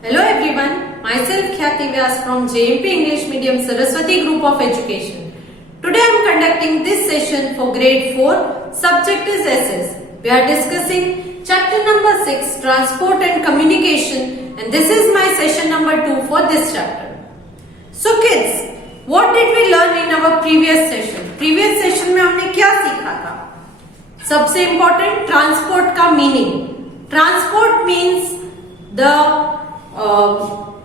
Hello everyone, myself Khyati Vyas from JMP English Medium Saraswati Group of Education. Today I am conducting this session for grade 4, subject is SS. We are discussing chapter number 6, Transport and Communication, and this is my session number 2 for this chapter. So kids, what did we learn in our previous session? Previous session में हमने क्या सीखा था? सबसे important transport का meaning. Transport means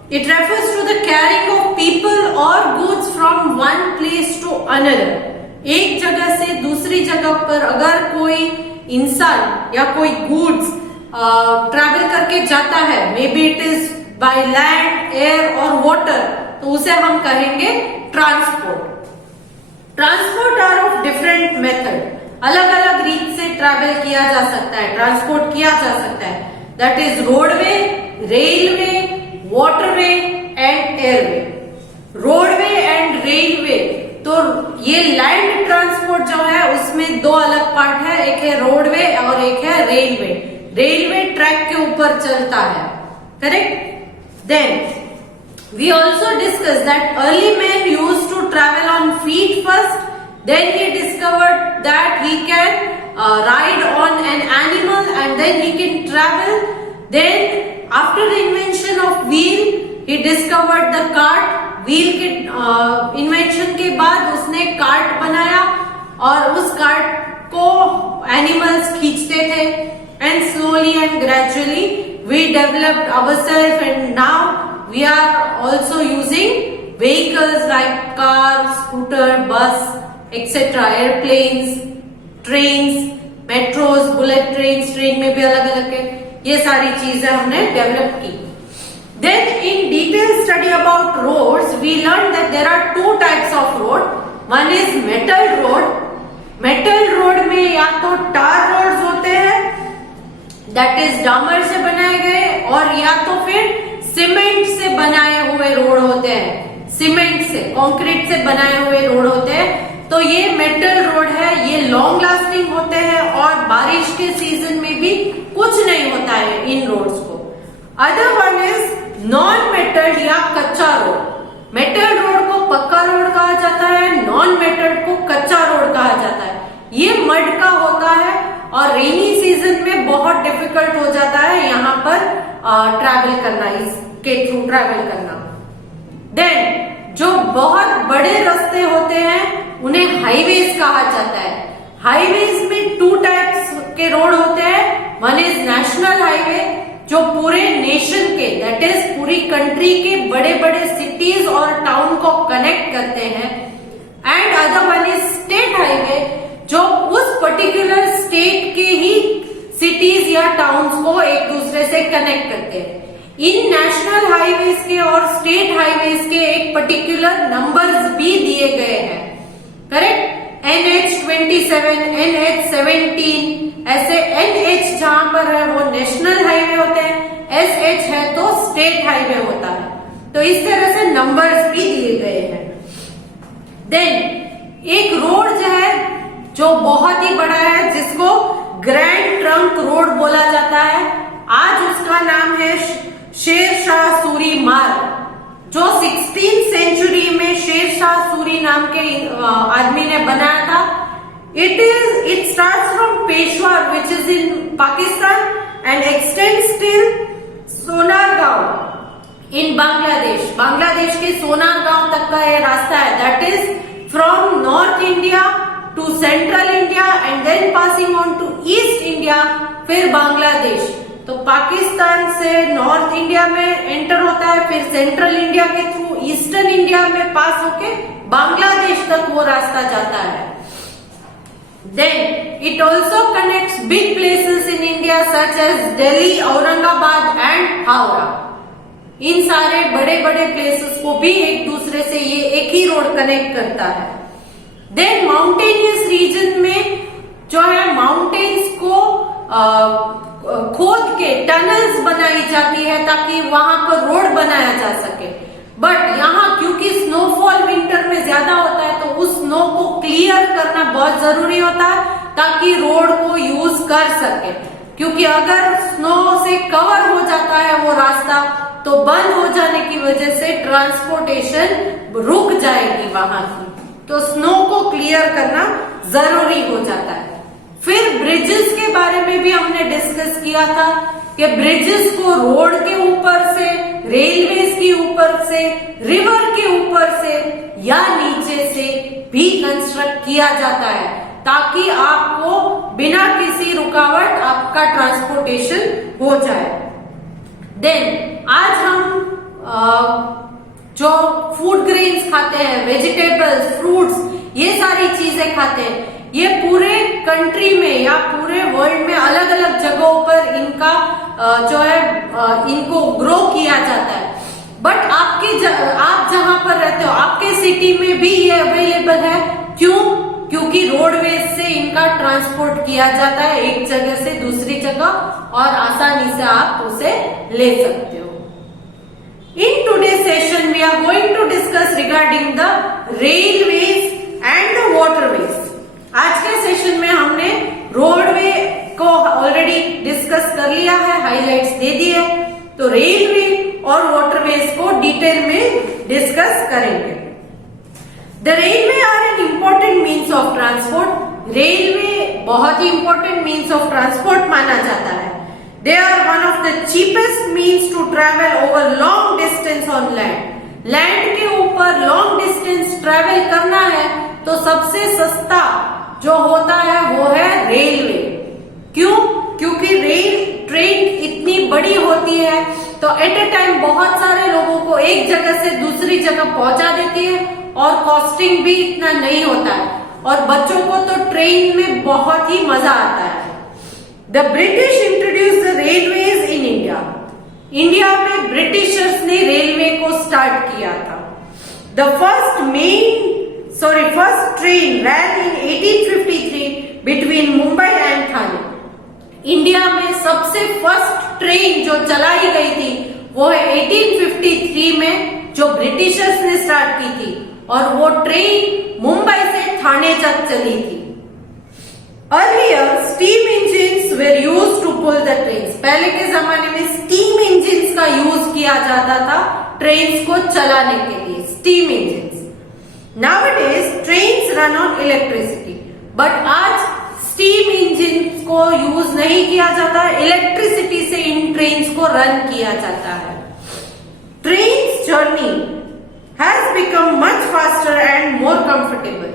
it refers to the carrying of people or goods from one place to another. एक जगह से दूसरी जगह पर अगर कोई इंसान या कोई गुड्स ट्रैवल करके जाता है, may be it is by land, air और वाटर, तो उसे हम कहेंगे transport. Transport are of different method. अलग अलग रीत से ट्रैवल किया जा सकता है, ट्रांसपोर्ट किया जा सकता है. That is roadway, railway, waterway and airway. Roadway and railway, तो ये लैंड ट्रांसपोर्ट जो है उसमें दो अलग पार्ट है, एक है रोडवे और एक है रेलवे. रेलवे ट्रैक के ऊपर चलता है, correct. Then we also discuss that early man used to travel on feet first. Then he discovered that he can ride on an animal and then he can travel. Then after the invention of wheel, he discovered the cart. Wheel के invention के बाद उसने cart बनाया और उस cart को animals खींचते थे. And slowly and gradually we developed ourselves and now we are also using vehicles like car, scooter, bus, etc. Airplanes, trains, metros, bullet trains, train में भी अलग अलग है, ये सारी चीजें हमने डेवलप की. Then in detail study about roads we learn that there are two types of road. One is metal road. Metal road में या तो टार रोड्स होते हैं, दैट इज डामर से बनाए गए, और या तो फिर सीमेंट से बनाए हुए रोड होते हैं. सीमेंट से, कंक्रीट से बनाए हुए रोड होते हैं. तो ये मेटल रोड है, ये लॉन्ग लास्टिंग होते हैं और बारिश के सीजन में भी कुछ नहीं होता है इन रोड्स को. Other one is non metal या कच्चा रोड. मेटल रोड को पक्का रोड कहा जाता है, नॉन मेटल को कच्चा रोड कहा जाता है. ये मड का होता है और रेनी सीजन में बहुत डिफिकल्ट हो जाता है यहाँ पर ट्रैवल करना, इसके थ्रू ट्रैवल करना. देन जो बहुत बड़े रास्ते होते हैं उन्हें हाईवेज कहा जाता है. हाईवेज में टू टाइप्स के रोड होते हैं. वन इज नेशनल हाईवे, जो पूरे नेशन के, दैट इज पूरी कंट्री के बड़े बड़े सिटीज और टाउन को कनेक्ट करते हैं. And other one is state highway, जो उस पर्टिकुलर स्टेट के ही सिटीज या टाउन्स को एक दूसरे से कनेक्ट करते हैं. इन नेशनल हाईवेज के और स्टेट हाईवेज के एक पर्टिकुलर नंबर्स भी दिए गए हैं, करेक्ट. NH27, NH17, ऐसे NH जहां पर है वो नेशनल हाईवे होते हैं, SH है तो स्टेट हाईवे होता है. तो इस तरह से नंबर्स भी दिए गए हैं. देन एक रोड जो है जो बहुत ही बड़ा है, जिसको ग्रैंड ट्रंक रोड बोला जाता है. आज उसका नाम है शेरशाह सूरी मार्ग, जो 16th सेंचुरी में शेरशाह सूरी नाम के आदमी ने बनाया था. It starts from Peshawar which is in Pakistan and extends till Sonargaon in Bangladesh. Bangladesh के सोनारगांव तक का यह रास्ता है. That is from north India to central India and then passing on to east India, फिर बांग्लादेश. तो पाकिस्तान से नॉर्थ इंडिया में एंटर होता है, फिर सेंट्रल इंडिया के थ्रू ईस्टर्न इंडिया में पास होके बांग्लादेश तक वो रास्ता जाता है. Then it also connects big places in India such as Delhi, Aurangabad and Howrah. इन सारे बड़े बड़े प्लेसेस को भी एक दूसरे से ये एक ही रोड कनेक्ट करता है. देन माउंटेनियस रीजन में जो है माउंटेन्स को खोद के टनल्स बनाई जाती है ताकि वहां पर रोड बनाया जा सके. बट यहाँ क्योंकि स्नोफॉल विंटर में ज्यादा होता है तो उस स्नो को क्लियर करना बहुत जरूरी होता है ताकि रोड को यूज कर सके. क्योंकि अगर स्नो से कवर हो जाता है वो रास्ता तो बंद हो जाने की वजह से ट्रांसपोर्टेशन रुक जाएगी वहां की, तो स्नो को क्लियर करना जरूरी हो जाता है। फिर ब्रिजेस के बारे में भी हमने डिस्कस किया था कि ब्रिजेस को रोड के ऊपर से, रेलवेज के ऊपर से, रिवर के ऊपर से या नीचे से भी कंस्ट्रक्ट किया जाता है, ताकि आपको बिना किसी रुकावट आपका ट्रांसपोर्टेशन हो जाए। देन आज हम जो फूड ग्रेन्स खाते हैं, वेजिटेबल्स, फ्रूट्स, ये सारी चीजें खाते हैं, ये पूरे कंट्री में या पूरे वर्ल्ड में अलग अलग जगहों पर इनका जो है इनको ग्रो किया जाता है। बट आप जहां पर रहते हो, आपके सिटी में भी ये अवेलेबल है। क्यों? क्योंकि रोडवेज से इनका ट्रांसपोर्ट किया जाता है एक जगह से दूसरी जगह, और आसानी से आप उसे ले सकते हो। In today's session, we are going to discuss regarding the railways and the waterways. आज के सेशन में हमने रोडवे को ऑलरेडी डिस्कस कर लिया है, हाइलाइट्स दे दिए, तो रेलवे और वाटरवेज को डिटेल में डिस्कस करेंगे। The railway are an important means of transport. Railway बहुत ही इम्पोर्टेंट मीन्स ऑफ ट्रांसपोर्ट माना जाता है। They are one of the cheapest means to travel over long distance on land. Land के ऊपर लॉन्ग डिस्टेंस ट्रेवल करना है तो सबसे सस्ता जो होता है वो है रेलवे। क्यों? क्योंकि ट्रेन इतनी बड़ी होती है तो एट ए टाइम बहुत सारे लोगों को एक जगह से दूसरी जगह पहुंचा देती है, और कॉस्टिंग भी इतना नहीं होता है, और बच्चों को तो ट्रेन में बहुत ही मजा आता है। The British introduced the railways in India. India में ब्रिटिशर्स ने रेलवे को स्टार्ट किया था। The first train ran in 1853 between Mumbai and Thane. India में सबसे फर्स्ट ट्रेन जो चलाई गई थी वो है 1853 में, जो ब्रिटिशर्स ने स्टार्ट की थी, और वो ट्रेन मुंबई से थाने तक चली थी। Earlier, steam engines were used to pull the trains. पहले के जमाने में स्टीम इंजिन्स का यूज किया जाता था ट्रेन्स को चलाने के लिए, steam engines. Nowadays, trains run on electricity. But आज स्टीम इंजिन्स को यूज नहीं किया जाता, इलेक्ट्रिसिटी से इन ट्रेन्स को रन किया जाता है। Trains journey has become much faster and more comfortable.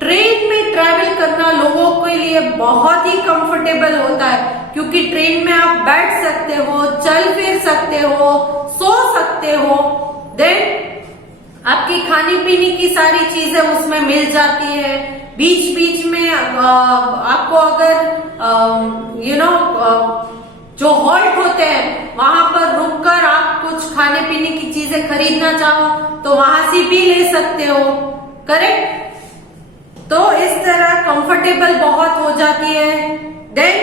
Train में ट्रैवल करना लोगों के लिए बहुत ही कंफर्टेबल होता है, क्योंकि ट्रेन में आप बैठ सकते हो, चल फिर सकते हो, सो सकते हो। देन आपकी खाने पीने की सारी चीजें उसमें मिल जाती है। बीच बीच में आपको अगर जो हॉल्ट होते हैं वहां पर रुककर आप कुछ खाने पीने की चीजें खरीदना चाहो तो वहां से भी ले सकते हो। करेक्ट? तो इस तरह कंफर्टेबल बहुत हो जाती है। Then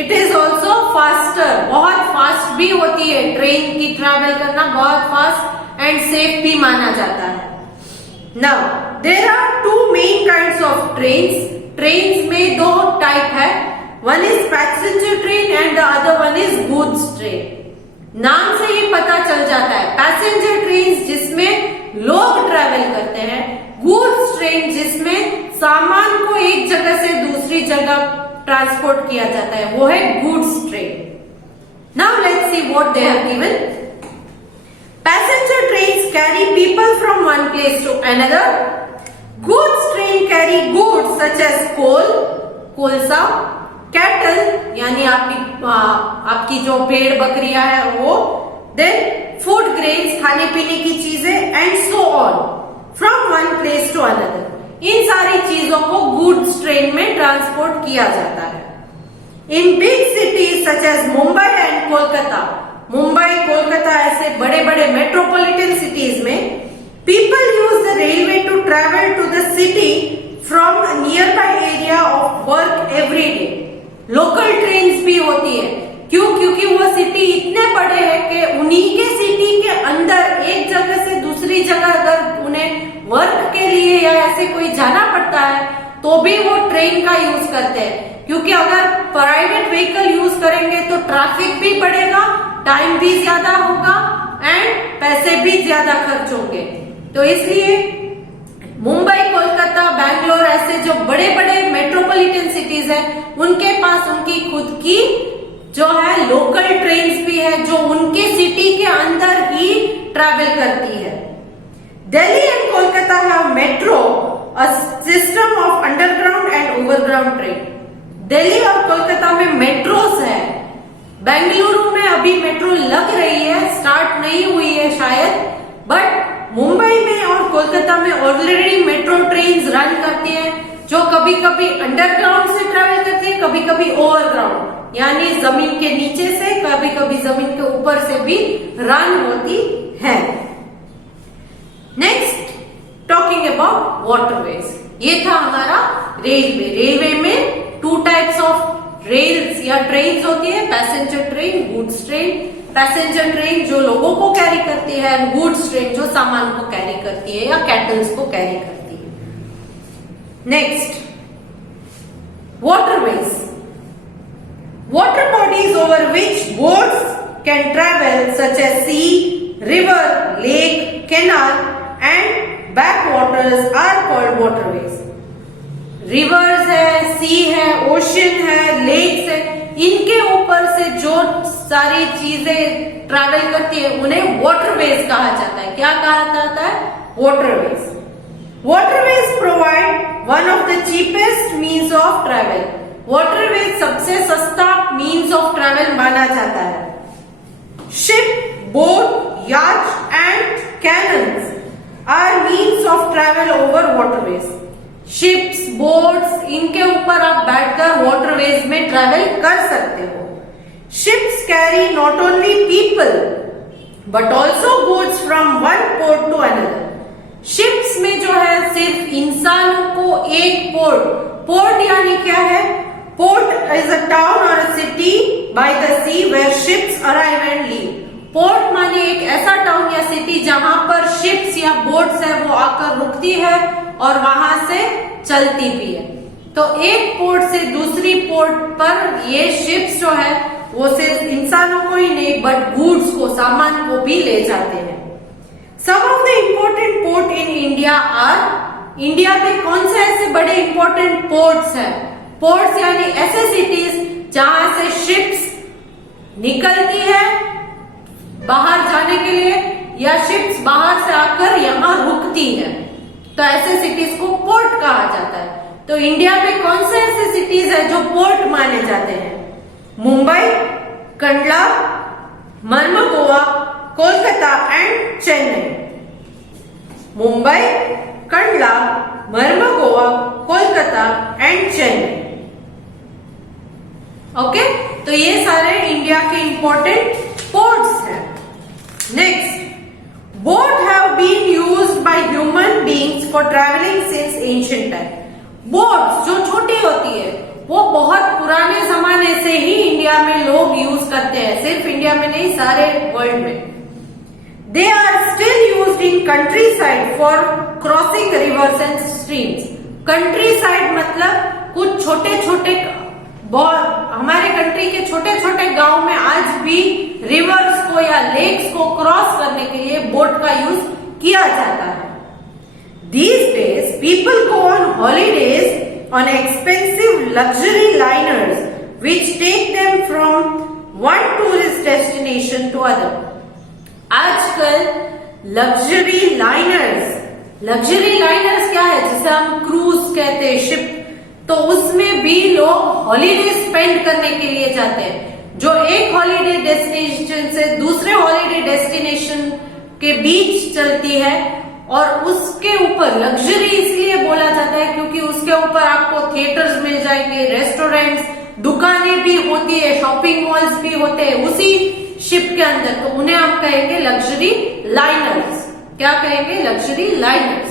it is also faster, बहुत फास्ट भी होती है ट्रेन की ट्रैवल करना, बहुत फास्ट एंड सेफ भी माना जाता है। Now there are two main kinds of trains. Trains में दो टाइप है, one is passenger train and the other one is goods train. नाम से ही पता चल जाता है, पैसेंजर ट्रेन जिसमें लोग ट्रैवल करते हैं, गुड्स ट्रेन जिसमें सामान को एक जगह से दूसरी जगह ट्रांसपोर्ट किया जाता है, वो है goods train. Now let's see what they have given. Passenger trains carry people from one place to another. Goods train carry goods such as coal, कोलसा, कैटल यानी आपकी जो भेड़ बकरियां है वो, देन फूड ग्रेन्स खाने पीने की चीजें, and so on from one place to another. इन सारी चीजों को गुड्स ट्रेन में ट्रांसपोर्ट किया जाता है। In big cities such as Mumbai and Kolkata, Mumbai Kolkata ऐसे बड़े बड़े मेट्रोपॉलिटन सिटीज में people use the railway to travel to the city from nearby area of work every day. Local trains भी होती है। क्यों? क्योंकि वो सिटी इतने बड़े हैं कि उन्हीं के सिटी के अंदर एक जगह से दूसरी जगह अगर उन्हें वर्क के लिए या ऐसे कोई जाना पड़ता है तो भी वो ट्रेन का यूज करते हैं, क्योंकि अगर प्राइवेट व्हीकल यूज करेंगे तो ट्रैफिक भी बढ़ेगा, टाइम भी ज्यादा होगा एंड पैसे भी ज्यादा खर्च होंगे। तो इसलिए मुंबई, कोलकाता, बैंगलोर ऐसे जो बड़े बड़े मेट्रोपॉलिटन सिटीज है उनके पास उनकी खुद की जो है लोकल ट्रेन्स भी है जो उनके सिटी के अंदर ही ट्रैवल करती है। Delhi and Kolkata have metro, a system of underground and overground train. Delhi और कोलकाता में मेट्रोस है। बेंगलुरु में अभी मेट्रो लग रही है, स्टार्ट नहीं हुई है शायद, बट मुंबई में और कोलकाता में ऑलरेडी मेट्रो ट्रेन्स रन करती है जो कभी कभी अंडरग्राउंड से ट्रेवल करती है, कभी कभी ओवरग्राउंड यानी जमीन के नीचे से, कभी कभी जमीन के ऊपर से भी रन होती है। नेक्स्ट टॉकिंग अबाउट वाटरवेज, ये था हमारा रेलवे। रेलवे में 2 टाइप्स ऑफ रेल्स या ट्रेन्स होती है, passenger train, goods train. Passenger train जो लोगों को कैरी करती है, गुड्स ट्रेन जो सामान को कैरी करती है या कैटल्स को कैरी करती है। Next waterways, water bodies over which boats can travel such as sea, river, lake, canal and backwaters are called waterways. Rivers है, sea है, ocean है, lakes है, इनके ऊपर से जो सारी चीजें ट्रैवल करती है उन्हें waterways कहा जाता है। क्या कहा जाता है? waterways. Waterways provide one of the cheapest means of travel. Waterways सबसे सस्ता मीन्स ऑफ ट्रैवल माना जाता है। Ship, boat, yacht and canoes are means of travel over waterways. Ships, boats, इनके ऊपर आप बैठकर वाटरवेज में ट्रैवल कर सकते हो। Ships carry not only people but also goods from one port to another. Ships में जो है सिर्फ इंसानों को एक पोर्ट यानी क्या है? Port is a town or a city by the sea where ships arrive and leave. Port माने एक ऐसा टाउन या सिटी जहां पर शिप्स या बोट्स है वो आकर रुकती है और वहां से चलती भी है। तो एक पोर्ट से दूसरी पोर्ट पर ये शिप्स जो है वो सिर्फ इंसानों को ही नहीं बट गुड्स को, सामान को भी ले जाते हैं। Some of the important port in India are, India में कौन से ऐसे बड़े इंपॉर्टेंट पोर्ट्स हैं? पोर्ट्स यानी ऐसे सिटीज जहां से शिप्स निकलती है बाहर जाने के लिए या शिप्स बाहर से आकर यहां रुकती है, तो ऐसे सिटीज को पोर्ट कहा जाता है। तो इंडिया में कौन से ऐसे सिटीज है जो पोर्ट माने जाते हैं? Mumbai, Kandla, Marmagao, Kolkata and Chennai. Mumbai, Kandla, Marmagao, Kolkata and Chennai. Okay, तो ये सारे इंडिया के इंपॉर्टेंट पोर्ट्स हैं। Next, boat have been used by human beings for travelling since ancient time. Boats जो छोटी होती है वो बहुत पुराने जमाने से ही इंडिया में लोग यूज करते हैं, सिर्फ इंडिया में नहीं सारे वर्ल्ड में। They are still used in countryside for crossing rivers and streams. Countryside मतलब कुछ छोटे छोटे, हमारे कंट्री के छोटे छोटे गांव में आज भी रिवर्स को या लेक्स को क्रॉस करने के लिए बोट का यूज किया जाता है। These days people go on holidays on expensive luxury liners which take them from one tourist destination to other. आजकल लग्जरी लाइनर्स क्या है? जिसे हम क्रूज कहते हैं, शिप, तो उसमें भी लोग हॉलीडे स्पेंड करने के लिए जाते हैं, जो एक हॉलीडे डेस्टिनेशन से दूसरे हॉलीडे डेस्टिनेशन के बीच चलती है। और उसके ऊपर लग्जरी इसलिए बोला जाता है क्योंकि उसके ऊपर आपको थिएटर्स मिल जाएंगे, रेस्टोरेंट्स, दुकानें भी होती है, शॉपिंग मॉल्स भी होते हैं उसी शिप के अंदर, तो उन्हें आप कहेंगे लग्जरी लाइनर्स। क्या कहेंगे? Luxury liners,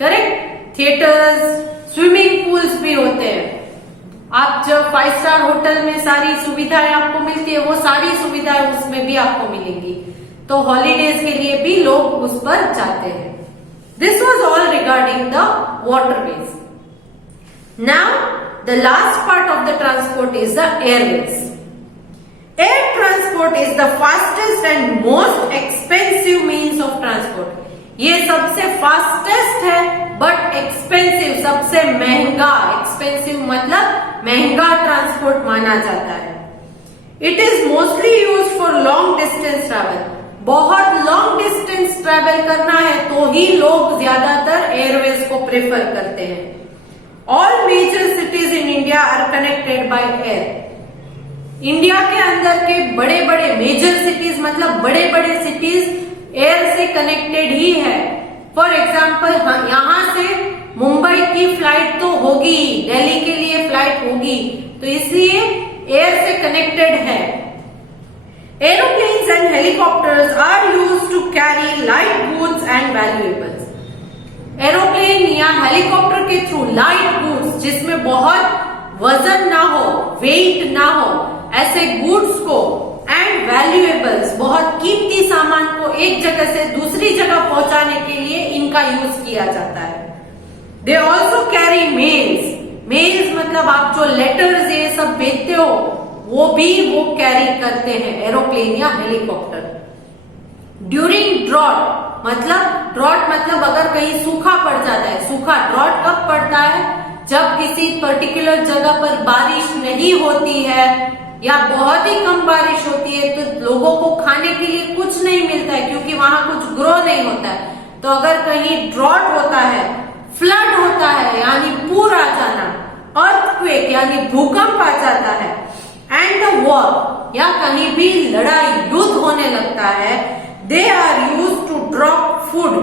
correct. Theatres, swimming pools भी होते हैं। आप जब 5 स्टार होटल में सारी सुविधाएं आपको मिलती है, वो सारी सुविधाएं उसमें भी आपको मिलेंगी। तो हॉलीडेज के लिए भी लोग उस पर जाते हैं। This was all regarding the waterways. Now the last part of the transport is the Airways. Air transport is the fastest and most expensive means of transport. ये सबसे फास्टेस्ट है बट एक्सपेंसिव, सबसे महंगा, एक्सपेंसिव मतलब महंगा transport माना जाता है। It is mostly use for long distance travel. बहुत लॉन्ग डिस्टेंस ट्रैवल करना है तो ही लोग ज्यादातर एयरवेज को प्रेफर करते हैं। All major cities in India are connected by air. India के अंदर के बड़े बड़े मेजर सिटीज मतलब बड़े बड़े सिटीज एयर से कनेक्टेड ही है। फॉर एग्जाम्पल यहां से मुंबई की फ्लाइट तो होगी, दिल्ली के लिए फ्लाइट होगी, तो इसलिए एयर से कनेक्टेड है। Aeroplanes and helicopters are used to carry light goods and valuables. Aeroplane या हेलीकॉप्टर के थ्रू लाइट गुड्स, जिसमें बहुत वजन ना हो, वेट ना हो, ऐसे गुड्स को एंड वैल्यूएबल्स, बहुत कीमती सामान को एक जगह से दूसरी जगह पहुंचाने के लिए इनका यूज किया जाता है। They also carry mails. Mails मतलब आप जो लेटर्स ये सब भेजते हो वो कैरी करते हैं एरोप्लेन या हेलीकॉप्टर। ड्यूरिंग ड्रॉट मतलब अगर कहीं सूखा पड़ जाता है, सूखा ड्रॉट कब पड़ता है? जब किसी पर्टिकुलर जगह पर बारिश नहीं होती है या बहुत ही कम बारिश होती है तो लोगों को खाने के लिए कुछ नहीं मिलता है क्योंकि वहां कुछ ग्रो नहीं होता है। तो अगर कहीं ड्रॉट होता है, फ्लड होता है यानी पूर आ जाना, अर्थक्वेक यानी भूकंप आ जाता है, एंड द वॉर या कहीं भी लड़ाई युद्ध होने लगता है, they are used to drop food.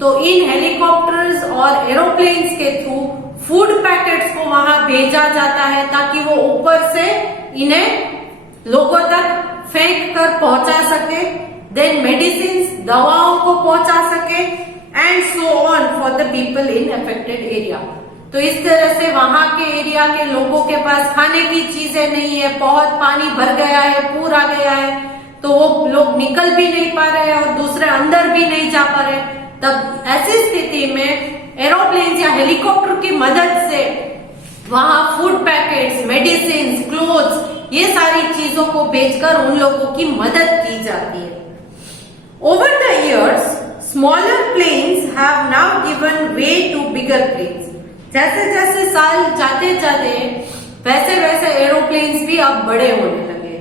तो इन हेलीकॉप्टर्स और एरोप्लेन्स के थ्रू फूड पैकेट्स को वहां भेजा जाता है ताकि वो ऊपर से इन्हें लोगों तक फेंक कर पहुंचा सके। देन मेडिसिन, दवाओं को पहुंचा सके, and so on for the people in affected area. तो इस तरह से वहां के एरिया के लोगों के पास खाने की चीजें नहीं है, बहुत पानी भर गया है, पूर आ गया है, तो वो लोग निकल भी नहीं पा रहे और दूसरे अंदर भी नहीं जा पा रहे। तब ऐसी स्थिति में एरोप्लेन या हेलीकॉप्टर की मदद से वहां फूड पैकेट्स, मेडिसिन, क्लोथ्स, ये सारी चीजों को भेजकर उन लोगों की मदद की जाती है। Over the years smaller planes have now given way to bigger planes. जैसे जैसे साल जाते जाते वैसे वैसे एरोप्लेन्स भी अब बड़े होने लगे।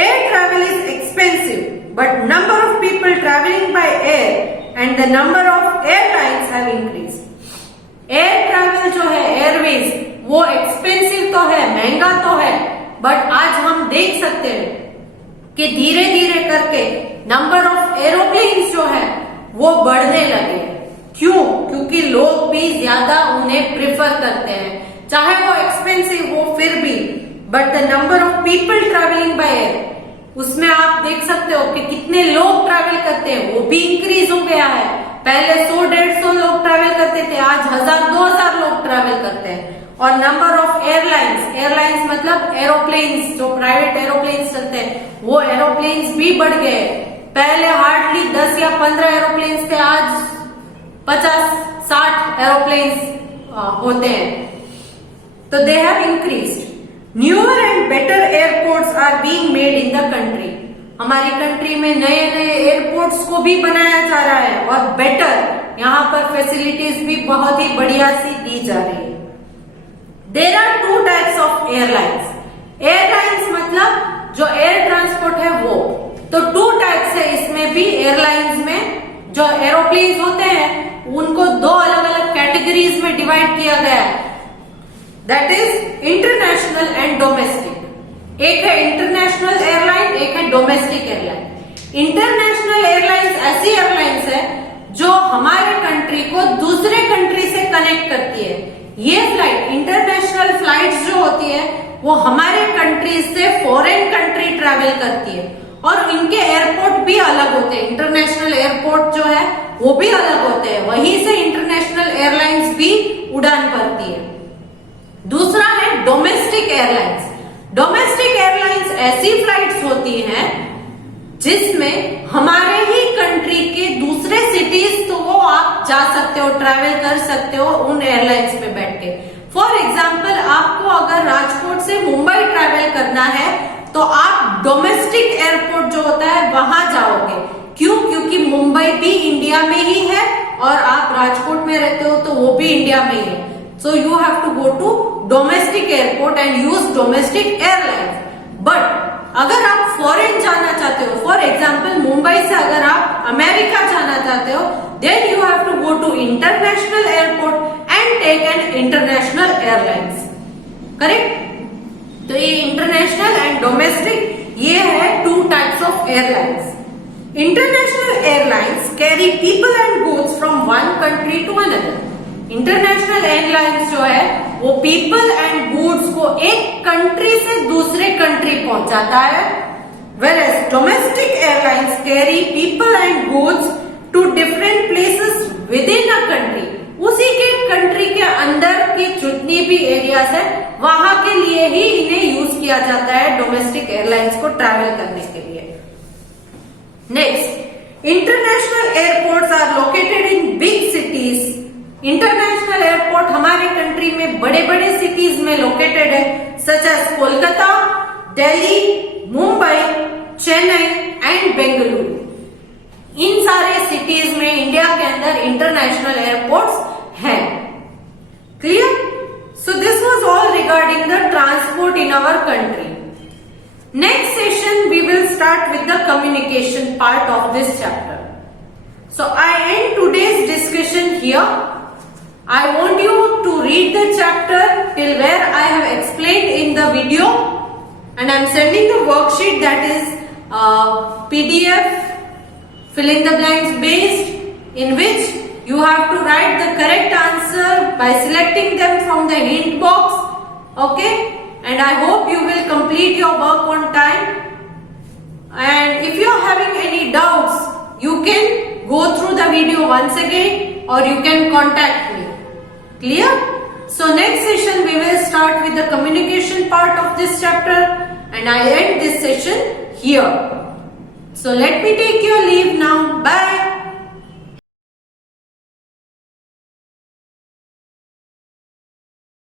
Air travel is expensive but number of people travelling by air and the number of airlines have increase. Air travel जो है, एयरवेज, वो एक्सपेंसिव तो है, महंगा तो है, बट आज हम देख सकते हैं कि धीरे धीरे करके नंबर ऑफ एरोप्लेन्स जो है वो बढ़ने लगे। क्यों? क्योंकि लोग भी ज्यादा उन्हें प्रेफर करते हैं, चाहे वो एक्सपेंसिव हो फिर भी। But the number of people travelling by air, उसमें आप देख सकते हो कि कितने लोग ट्रैवल करते हैं, वो भी इंक्रीज हो गया है। पहले 100-150 लोग ट्रैवल करते थे, आज 1000-2000 लोग ट्रैवल करते हैं। और नंबर ऑफ एयरलाइंस, एयरलाइंस मतलब एरोप्लेन्स, जो प्राइवेट एरोप्लेन्स चलते हैं, वो एरोप्लेन्स भी बढ़ गए। पहले हार्डली 10 या 15 एरोप्लेन्स थे, आज 50-60 एरोप्लेन्स होते हैं। तो they have increased. Newer and better airports are being made in the country. हमारी कंट्री में नए नए एयरपोर्ट्स को भी बनाया जा रहा है और बेटर, यहाँ पर फैसिलिटीज भी बहुत ही बढ़िया सी दी जा रही है। There are 2 types of airlines. Airlines मतलब जो एयर ट्रांसपोर्ट है वो, तो 2 टाइप्स है इसमें भी। एयरलाइंस में जो एरोप्लेन होते हैं उनको 2 अलग अलग कैटेगरीज में डिवाइड किया गया है, that is international and domestic. एक है इंटरनेशनल एयरलाइन, एक है डोमेस्टिक एयरलाइन। इंटरनेशनल एयरलाइंस ऐसी एयरलाइंस है जो हमारे कंट्री को दूसरे कंट्री से कनेक्ट करती है। ये फ्लाइट, इंटरनेशनल फ्लाइट्स जो होती है वो हमारे कंट्री से फॉरेन कंट्री ट्रैवल करती है और इनके एयरपोर्ट भी अलग होते हैं। इंटरनेशनल एयरपोर्ट जो है वो भी अलग होते हैं, वहीं से इंटरनेशनल एयरलाइंस भी उड़ान भरती है। दूसरा है डोमेस्टिक एयरलाइंस। डोमेस्टिक एयरलाइंस ऐसी फ्लाइट्स होती हैं जिसमें हमारे ही कंट्री के दूसरे सिटीज तो वो आप जा सकते हो, ट्रैवल कर सकते हो उन एयरलाइंस में बैठ के। फॉर एग्जाम्पल, आपको अगर राजकोट से मुंबई ट्रैवल करना है तो आप डोमेस्टिक एयरपोर्ट जो होता है वहां जाओगे। क्यों? क्योंकि मुंबई भी इंडिया में ही है और आप राजकोट में रहते हो तो वो भी इंडिया में ही है। So you have to go to domestic airport and use domestic airlines. But अगर आप फॉरेन जाना चाहते हो, फॉर एग्जाम्पल मुंबई से अगर आप अमेरिका जाना चाहते हो, then you have to go to international airport and take an international airlines. Correct? तो ये इंटरनेशनल एंड डोमेस्टिक ये है two types of airlines. International airlines carry people and goods from one country to another. International airlines जो है वो people and goods को एक country से दूसरे कंट्री पहुंचाता है। whereas domestic airlines carry people and goods to different places within a country. उसी के कंट्री के अंदर की जितनी भी एरियाज है वहां के लिए ही इन्हें यूज किया जाता है डोमेस्टिक एयरलाइंस को ट्रैवल करने के लिए। Next, international airports are located in big cities. International airport हमारे कंट्री में बड़े बड़े सिटीज में लोकेटेड है, such as Kolkata, Delhi, Mumbai, Chennai and Bengaluru. इन सारे सिटीज में इंडिया के अंदर इंटरनेशनल एयरपोर्ट्स हैं। Clear? So this was all regarding the transport in our country. Next session we will start with the communication part of this chapter. So I end today's discussion here. I want you to read the chapter till where I have explained in the video, and I am sending the worksheet that is PDF fill in the blanks based, in which you have to write the correct answer by selecting them from the hint box. Okay? And I hope you will complete your work on time. And if you are having any doubts, you can go through the video once again or you can contact me. Clear? So next session we will start with the communication part of this chapter, and I end this session here. So let me take your leave now. Bye.